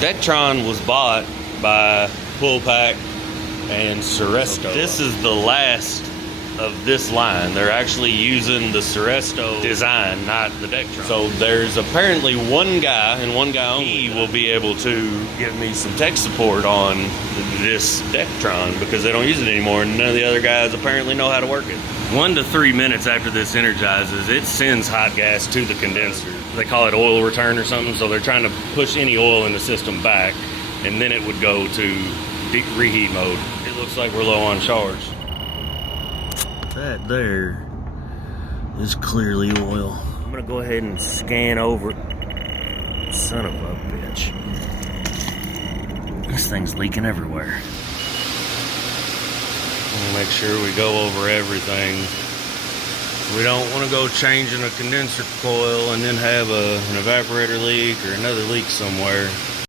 Dectron was bought by Poolpak and Seresto. This is the last of this line. They're actually using the Seresto design, not the Dectron. So there's apparently one guy, and one guy only, he will be able to give me some tech support on this Dectron because they don't use it anymore, and none of the other guys apparently know how to work it. 1 to 3 minutes after this energizes, it sends hot gas to the condenser. They call it oil return or something, so they're trying to push any oil in the system back, and then it would go to reheat mode. It looks like we're low on charge. That there is clearly oil. I'm gonna go ahead and scan over it. Son of a bitch. This thing's leaking everywhere. We'll make sure we go over everything. We don't want to go changing a condenser coil and then have an evaporator leak or another leak somewhere.